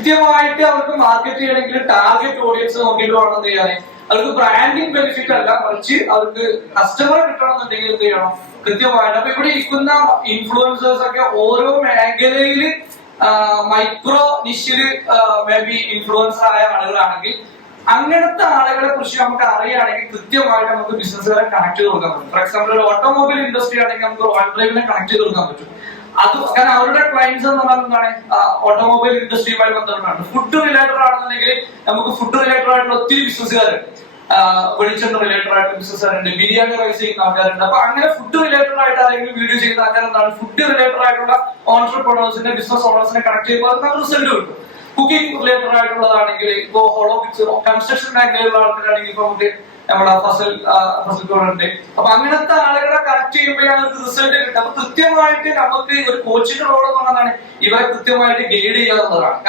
കൃത്യമായിട്ട് അവർക്ക് മാർക്കറ്റ് ചെയ്യണമെങ്കിൽ ടാർഗറ്റ് ഓഡിയൻസ് നോക്കിയിട്ട് വേണം എന്ത് ചെയ്യാൻ. അവർക്ക് ബ്രാൻഡിങ് ബെനിഫിറ്റ് അല്ല, മറിച്ച് അവർക്ക് കസ്റ്റമറെ കിട്ടണമെന്നുണ്ടെങ്കിൽ എന്ത് ചെയ്യണം കൃത്യമായിട്ട്. അപ്പൊ ഇവിടെ ഇരിക്കുന്ന ഇൻഫ്ലുവൻസേഴ്സ് ഒക്കെ ഓരോ മേഖലയിൽ മൈക്രോ നിഷില് മേ ബി ഇൻഫ്ലുവൻസർ ആയ ആളുകളാണെങ്കിൽ അങ്ങനത്തെ ആളുകളെ കുറിച്ച് നമുക്ക് അറിയുകയാണെങ്കിൽ കൃത്യമായിട്ട് നമുക്ക് ബിസിനസ്സുകാരെ കണക്ട് ചെയ്ത് കൊടുക്കാൻ പറ്റും. ഫോർ എക്സാമ്പിൾ ഒരു ഓട്ടോമൊബൈൽ ഇൻഡസ്ട്രി ആണെങ്കിൽ നമുക്ക് റോയൽ ഡ്രൈവിനെ കണക്ട് ചെയ്ത് കൊടുക്കാൻ പറ്റും. അത് കാരണം അവരുടെ ക്ലയൻസ് എന്ന് പറഞ്ഞാൽ എന്താണ് ഓട്ടോമൊബൈൽ ഇൻഡസ്ട്രിയുമായി ബന്ധപ്പെട്ടാണ്. ഫുഡ് റിലേറ്റഡ് ആണെന്നുണ്ടെങ്കിൽ നമുക്ക് ഫുഡ് റിലേറ്റഡ് ആയിട്ടുള്ള ഒത്തിരി ബിസിനസ്സുകാരുണ്ട്, വെളിച്ചെണ്ണ റിലേറ്റഡ് ആയിട്ടുള്ള ബിസിനസ്സുകാരുണ്ട്, ബിരിയാണി റൈസ് ചെയ്യുന്ന ആൾക്കാരുണ്ട്. അപ്പൊ അങ്ങനെ ഫുഡ് റിലേറ്റഡ് ആയിട്ട് ആരെങ്കിലും വീഡിയോ ചെയ്യുന്ന ആൾക്കാർ എന്താണ് ഫുഡ് റിലേറ്റഡ് ആയിട്ടുള്ള ഓൺടർപ്രണേഴ്സിനെ ബിസിനസ് ഓണേഴ്സിനെ കണക്ട് ചെയ്യുമ്പോൾ അത് നമുക്ക് റിസൾട്ട് കിട്ടും. കുക്കിംഗ് റിലേറ്റഡ് ആയിട്ടുള്ളതാണെങ്കിൽ ഇപ്പോ ഹോളോ പിക്ചർ കൺസ്ട്രക്ഷൻ മേഖലയിലുള്ള ആൾക്കാരാണെങ്കിൽ ഇപ്പൊ നമുക്ക് നമ്മുടെ ഫസൽ. അപ്പൊ അങ്ങനത്തെ ആളുകളെ കണക്ട് ചെയ്യുമ്പോഴാണ് ഒരു റിസൾട്ട് കിട്ടുക. അപ്പൊ കൃത്യമായിട്ട് നമുക്ക് ഒരു കോച്ചിന്റെ റോൾ എന്ന് പറഞ്ഞതാണ് ഇവരെ കൃത്യമായിട്ട് ഗൈഡ് ചെയ്യാന്നുള്ളതാണ്.